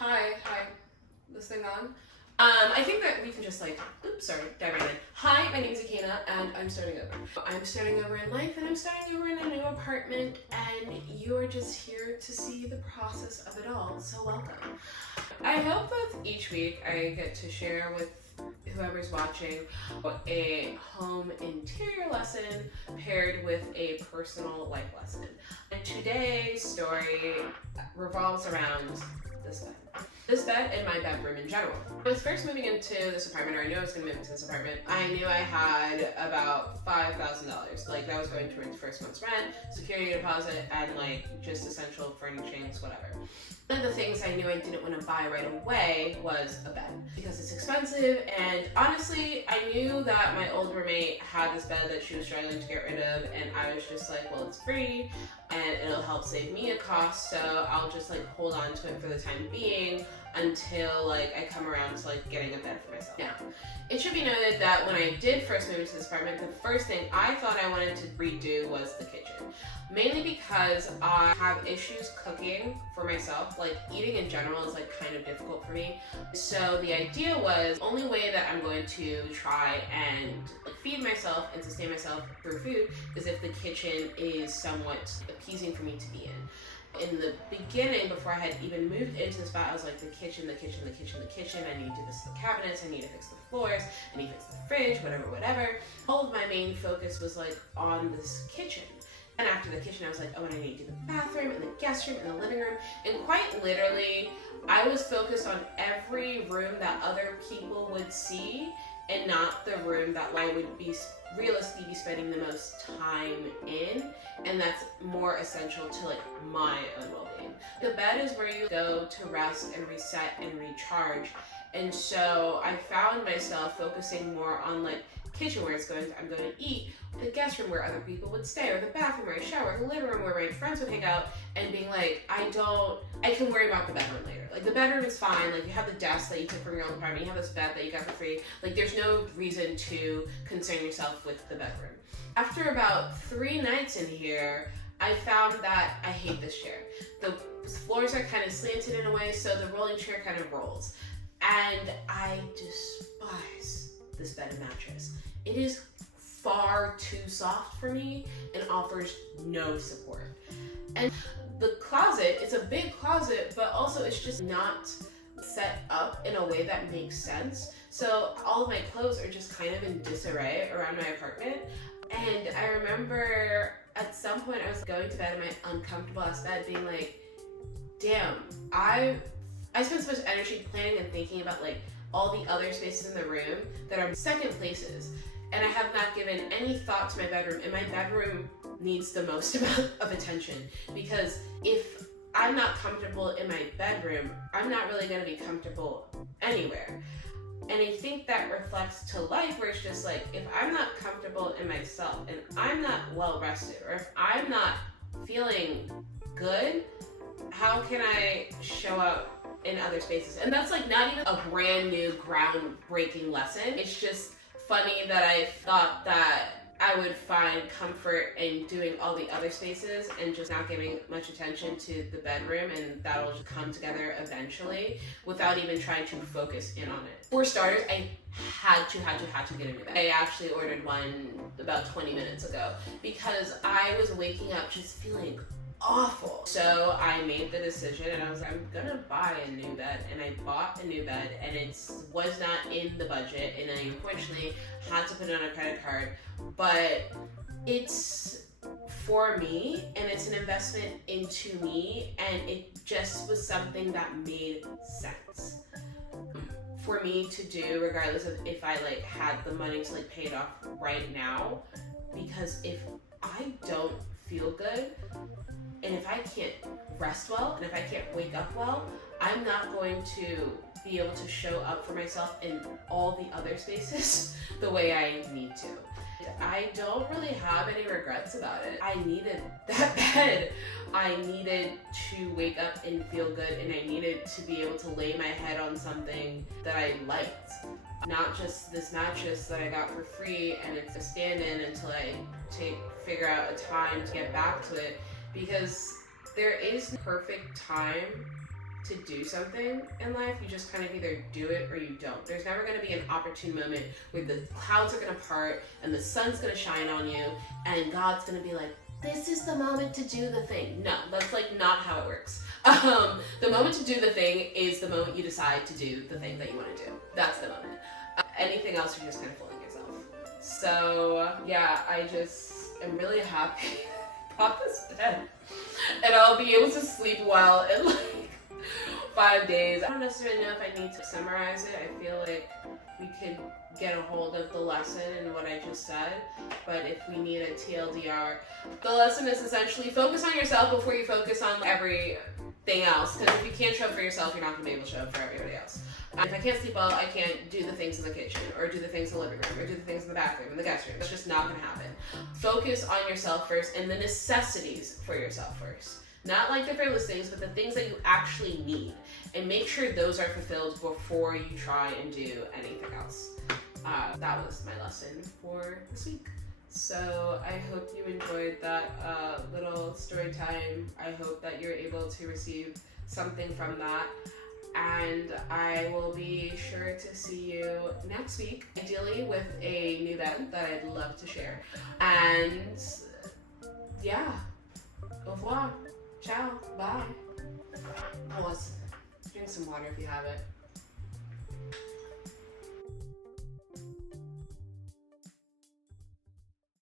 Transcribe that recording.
Hi. This thing on? I think that we can just dive right in. Hi, my name is Akina, and I'm starting over. I'm starting over in life, and I'm starting over in a new apartment, and you're just here to see the process of it all, so welcome. I hope that each week I get to share with whoever's watching a home interior lesson paired with a personal life lesson. And today's story revolves around this bed. This bed and my bedroom in general. When I was first moving into this apartment, or I knew I was going to move into this apartment, I knew I had about $5,000. Like, that was going towards first month's rent, security deposit, and just essential furnishings, whatever. One of the things I knew I didn't want to buy right away was a bed because it's expensive, and honestly, I knew that my old roommate had this bed that she was struggling to get rid of, and I was just like, well, it's free and it'll help save me a cost, so I'll just hold on to it for the time being until I come around to getting a bed for myself. Now, it should be noted that when I did first move into this apartment, the first thing I thought I wanted to redo was the kitchen. Mainly because I have issues cooking for myself. Eating in general is kind of difficult for me. So the idea was, the only way that I'm going to try and feed myself and sustain myself through food is if the kitchen is somewhat appeasing for me to be in. In the beginning, before I had even moved into the spot, I was like, the kitchen. I need to do this to the cabinets, I need to fix the floors, I need to fix the fridge, whatever. All of my main focus was on this kitchen. And after the kitchen, I was like, oh, and I need to do the bathroom and the guest room and the living room. And quite literally, I was focused on every room that other people would see and not the room that I would be realistically be spending the most time in, and that's more essential to my own well-being. The bed is where you go to rest and reset and recharge, and so I found myself focusing more on kitchen where I'm going to eat, the guest room where other people would stay, or the bathroom where I shower, the living room where my friends would hang out, and being I can worry about the bedroom later. The bedroom is fine, you have the desk that you took from your own apartment, you have this bed that you got for free, there's no reason to concern yourself with the bedroom. After about 3 nights in here, I found that I hate this chair. The floors are kind of slanted in a way, so the rolling chair kind of rolls. And I despise this bed and mattress. It is far too soft for me and offers no support. And the closet, it's a big closet, but also it's just not set up in a way that makes sense. So all of my clothes are just kind of in disarray around my apartment. And I remember at some point I was going to bed in my uncomfortable ass bed being damn, I spent so much energy planning and thinking about all the other spaces in the room that are second places, and I have not given any thought to my bedroom, and my bedroom needs the most amount of attention, because if I'm not comfortable in my bedroom, I'm not really going to be comfortable anywhere. And I think that reflects to life, where it's just if I'm not comfortable in myself and I'm not well rested, or if I'm not feeling good, how can I show up in other spaces? And that's not even a brand new groundbreaking lesson. It's just funny that I thought that I would find comfort in doing all the other spaces and just not giving much attention to the bedroom, and that'll just come together eventually without even trying to focus in on it. For starters, I had to get a new bed. I actually ordered one about 20 minutes ago because I was waking up just feeling awful. So I made the decision, and I was I'm gonna buy a new bed, and I bought a new bed, and it was not in the budget, and I unfortunately had to put it on a credit card, but it's for me, and it's an investment into me, and it just was something that made sense for me to do, regardless of if I had the money to pay it off right now, because if I don't feel good, and if I can't rest well, and if I can't wake up well, I'm not going to be able to show up for myself in all the other spaces the way I need to. I don't really have any regrets about it. I needed that bed. I needed to wake up and feel good, and I needed to be able to lay my head on something that I liked. Not just this mattress that I got for free and it's a stand-in until I figure out a time to get back to it, because there is perfect time to do something in life, you just kind of either do it or you don't. There's never going to be an opportune moment where the clouds are going to part and the sun's going to shine on you and God's going to be like, this is the moment to do the thing. No, that's like not how it works. The moment to do the thing is the moment you decide to do the thing that you want to do. That's the moment. Anything else, you're just kind of fooling yourself. So yeah, I just am really happy I bought this bed. And I'll be able to sleep well in like 5 days. I don't necessarily know if I need to summarize it. I feel like we could get a hold of the lesson and what I just said, but if we need a TLDR, the lesson is essentially focus on yourself before you focus on everything else, because if you can't show up for yourself, you're not going to be able to show up for everybody else. If I can't sleep well, I can't do the things in the kitchen, or do the things in the living room, or do the things in the bathroom, in the guest room. It's just not going to happen. Focus on yourself first and the necessities for yourself first. Not like the frivolous things, but the things that you actually need. And make sure those are fulfilled before you try and do anything else. That was my lesson for this week. So I hope you enjoyed that little story time. I hope that you're able to receive something from that. And I will be sure to see you next week, ideally with a new bed that I'd love to share. And yeah, au revoir. Ciao. Bye. Pause. Drink some water if you have it.